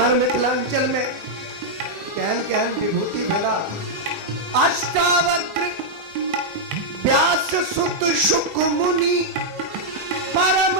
हमारे मिथिलांचल में कहन कहन विभूति भेला। अष्टावक्र व्यास सुत शुक मुनि परम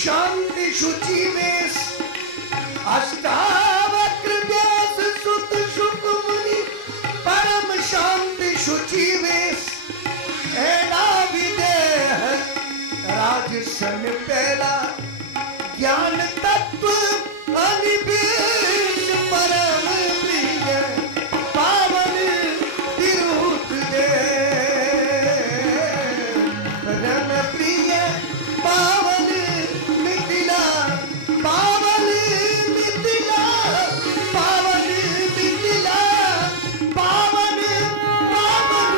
शांति शुचि वेश। अष्टावक्र व्यास सुत शुक मुनि परम शांति शुचि वेश। एला विदेह राजसन पहला ज्ञान तत्व अनिवेश। परम प्रिय पावन तिरुत दे। परम प्रिय पावन मिथिला पावन मिथिला पावन मिथिला पावन पावन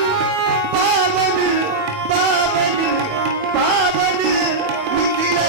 पावन पावन पावन मिथिला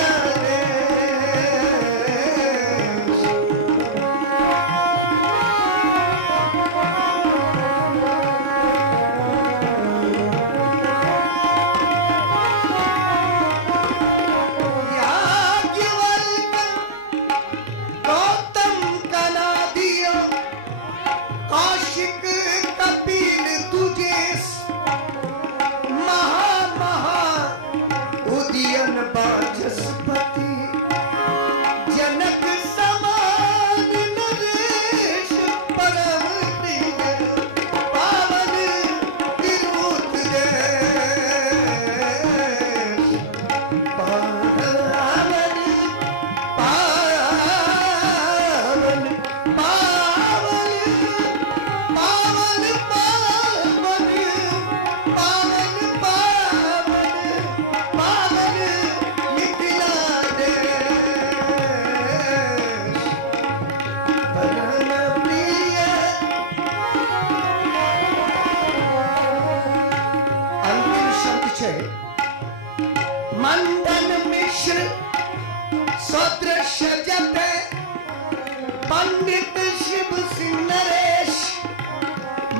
मंडन मिश्र सदृश जते पंडित शिव सिंह नरेश।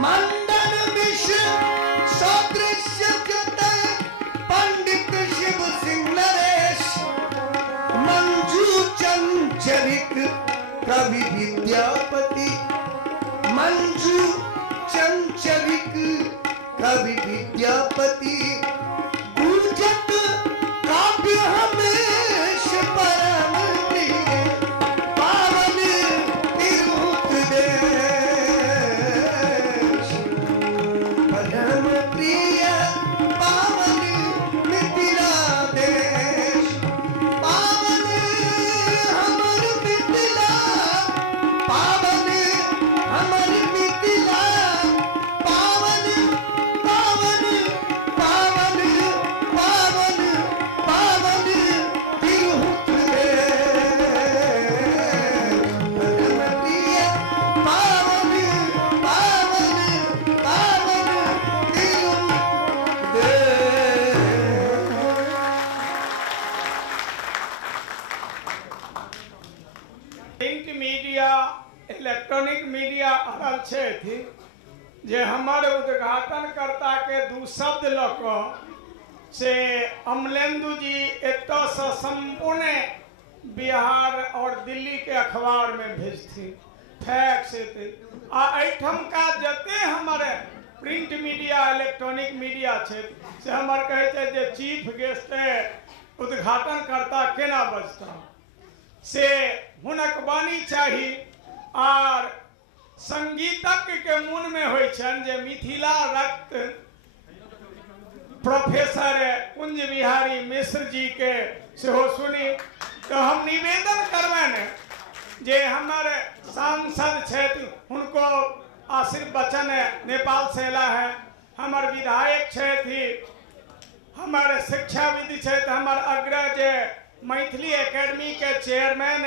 मंडन मिश्र सदृश जते पंडित शिव सिंह नरेश। मंजू चंचरिक कवि विद्यापति। मंजू चंचरिक कवि विद्यापति। गुंजत काव्य हमेश परम प्रिय पावन तिरुत देश। परम प्रिय पावन मिथिला देश। पावन हमर मिथिला पावन हमर मिथिला पावन पावन पावन पावन पावन तिरुत देश। परम प्रिय पावन पावन पावन तिरुत देश। प्रिंट मीडिया इलेक्ट्रॉनिक मीडिया अलग छे थी जे हमारे उद्घाटन करता के दू शब्द लक से अमलेंदु जी एतो से संपूर्ण बिहार और दिल्ली के अखबार में भेजती फैक्स आ एठम का जते हमारे प्रिंट मीडिया इलेक्ट्रॉनिक मीडिया छे से हमर कहे छे जे चीफ गेस्ट उद्घाटन करता केना बजता से हुनक बानी चाही। और संगीतज्ञ के मन में होय छन जे मिथिला रक्त प्रोफेसर कुंज बिहारी मिश्र जी के सेहो सुनी। तो हम निवेदन करबन जे हमारे सांसद छथि उनको आशीर्वचन नेपाल से एला है। हमारे विधायक छथि हमारे शिक्षाविद छथि हमारे अग्रज मैथिली एकेडमी के चेयरमैन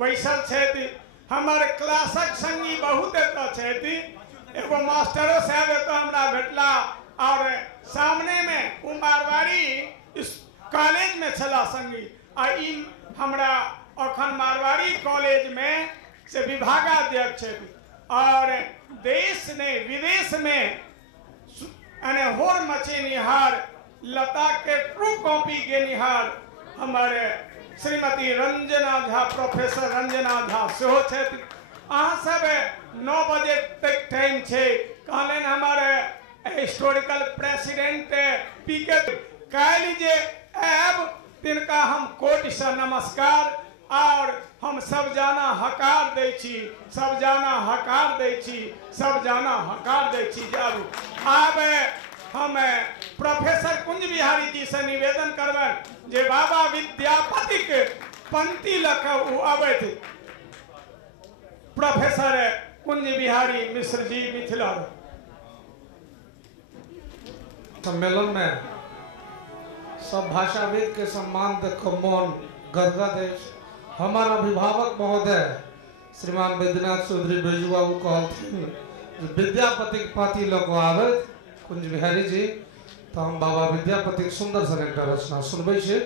बैसल छथि। हमारे क्लासक संगी बहुत एतऽ छथि। एगो मास्टरो साहब एतऽ हमरा भेटला और सामने में उ मारवाड़ी कॉलेज में छला संगी आ ई हमरा अखन मारवाड़ी कॉलेज में से विभागाध्यक्ष छथि। और देश ने विदेश में होर मचे निहार लता के ट्रू कॉपी के निहार हमारे श्रीमती रंजना झा प्रोफेसर रंजना झा सेहो छथि। अहाँ सब 9 बजे तक टाइम छे कहले हमारे हिस्टोरिकल प्रेसिडेंट पीके काल जे आब तिनका हम कोटि से नमस्कार और हम सब जाना हकार दै छी, सब जाना हकार दै छी, सब जाना हकार दै छी। जब आब हम प्रोफेसर कुंज बिहारी जी से निवेदन करबन जे बाबा विद्यापति के पंक्ति लख अवैध प्रोफेसर कुंज बिहारी मिश्र जी मिथिला। सम्मेलन में सब भाषाविद के सम्मान देखो मौन गदगद है। हमारा अभिभावक महोदय श्रीमान वैद्यनाथ चौधरी बैजू बाबू कहलथिन विद्यापति के पाती लोग आवे कुंज बिहारी जी, तो हम बाबा विद्यापति के सुंदर सन एक रचना सुनबे छे।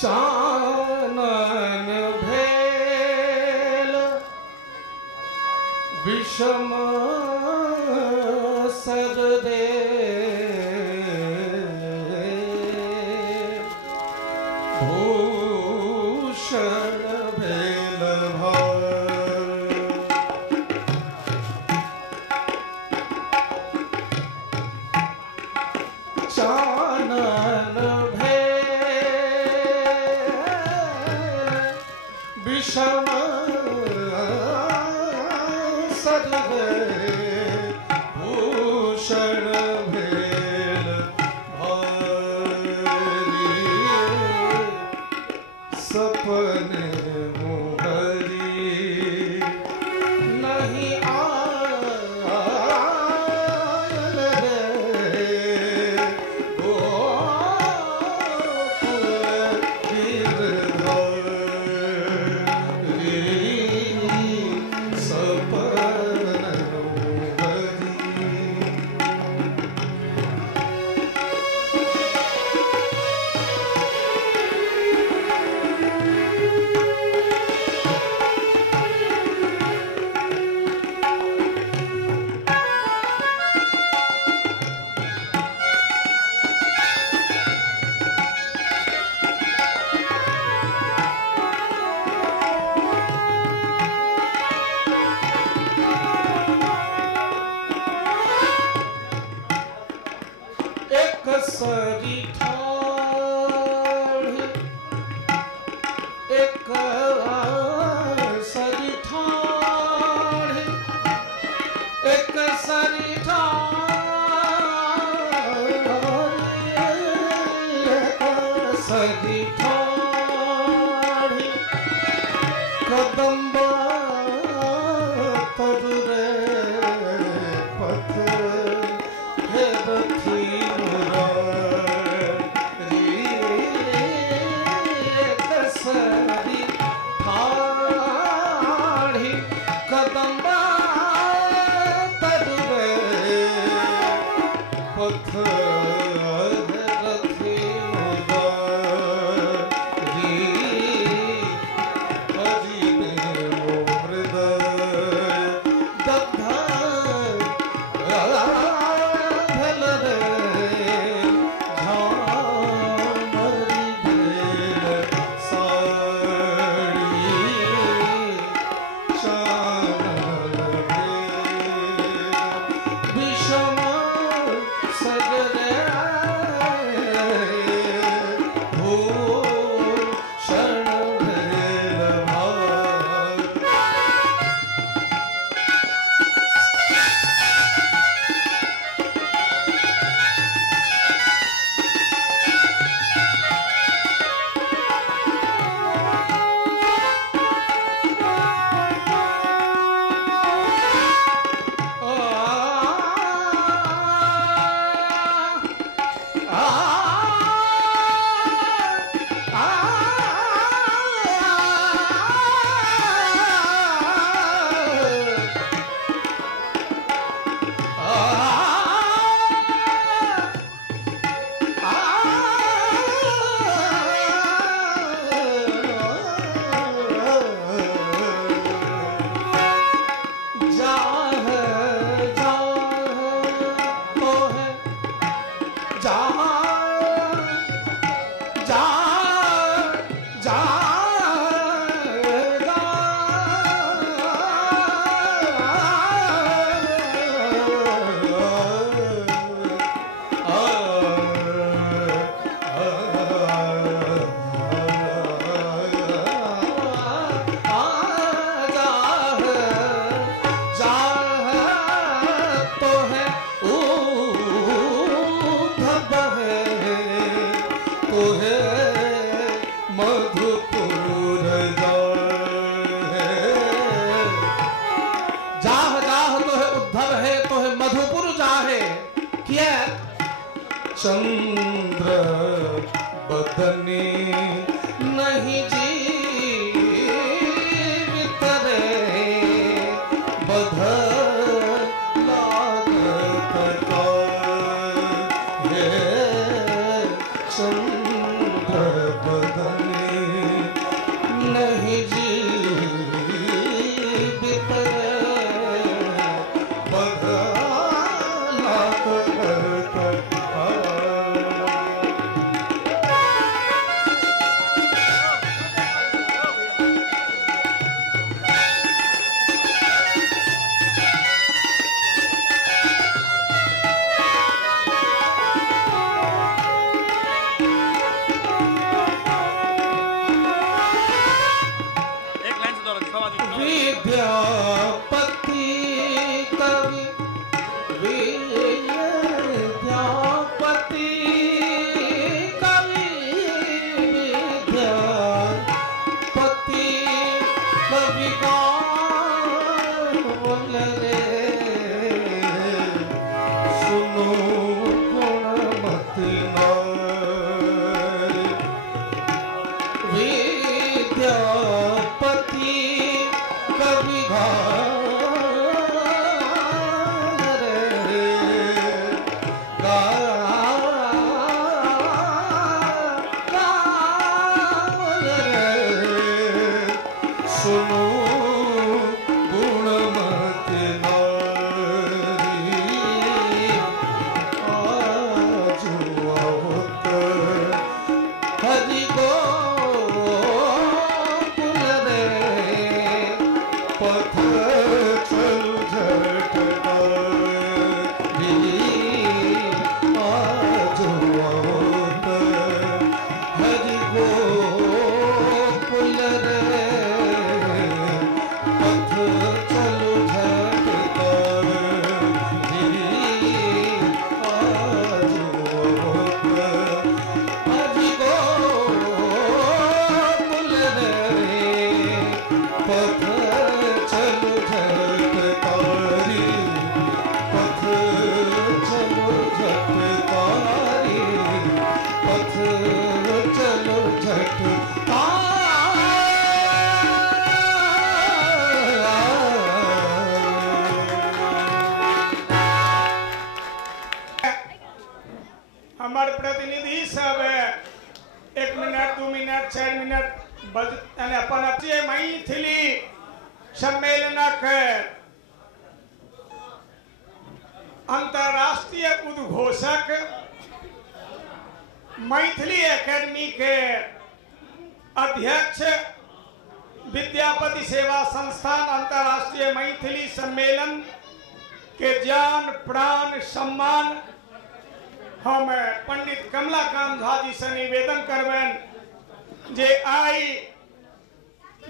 चानन भेल विषम सरदे भूषण भेल चानन विषम सरदे भूषण भेल भारी सपने मुहरी नहीं आयल रे गोकुल गिरधरी सपने मुहरी। एक सरी ठाढ़ एक सरी ठाढ़ एक सरी ठाढ़ एक सरी ठाढ़ कदम्बा तरुरे पथ हे रथी सरी ठाढ़ी कदम्बा तरुरे पथ रथी हरि हृदय क्या चंद्र बदनी नहीं जीवित रे बध लागत का हे चंद्र बदनी नहीं जीवित रे बध लागत का। विद्यापति कवि विद्यापति कवि विद्यापति कवि गान रे सुनो गुणमति नारी विद्यापति कवि गान रे गान रे सुनो गुणमति नारी आज आवत हरि गोकुल रे पथ चल झट आज आवत हरि गोकुल रे पथ चल झट आज आवत हरि गोकुल रे पथ चल झटकारी पथ चल झटकारी पथ चल हमारे प्रतिनिधि सब 1 मिनट 2 मिनट 4 मिनट अपन अपने मैथिली सम्मेलनक अंतर्राष्ट्रीय उद्घोषक मैथिली एकेडमी के अध्यक्ष विद्यापति सेवा संस्थान अंतर्राष्ट्रीय मैथिली सम्मेलन के जान प्राण सम्मान हम पंडित कमलाकांत झा जी से निवेदन करबेन जे आई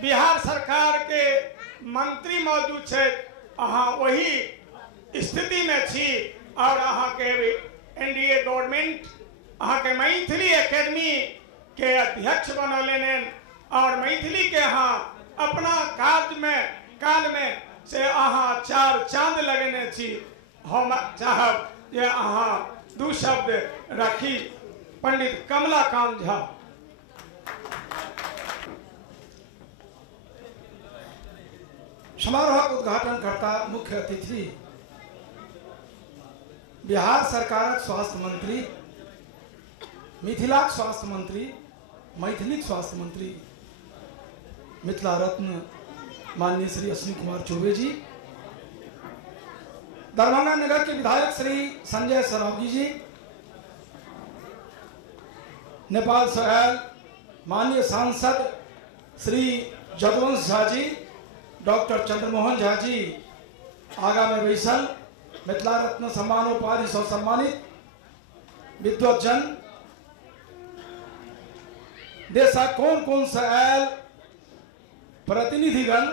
बिहार सरकार के मंत्री मौजूद है, अहाँ वही स्थिति में छी और अहाँ के एनडीए गवर्नमेंट अहाँ के मैथिली एकेडमी के अध्यक्ष बनौले और मैथिली के अहाँ अपना काल में से अहाँ 4 चांद लगेने छी। हम चाहब जे अहाँ 2 शब्द रखी। पंडित कमलाकांत झा। समारोह उद्घाटन करता मुख्य अतिथि बिहार सरकार स्वास्थ्य मंत्री मिथिला स्वास्थ्य मंत्री मैथिली स्वास्थ्य मंत्री मिथिला रत्न माननीय श्री अश्विनी कुमार चौबे जी, दरभंगा नगर के विधायक श्री संजय सरावगी जी, नेपाल से आयल माननीय सांसद श्री जदवंश झा जी, डॉक्टर चंद्रमोहन झा जी, आगा में बैसल मिथिला रत्न सम्मानोपाधि से सम्मानित विद्वजन, देश कौन कौन से आयल प्रतिनिधिगण,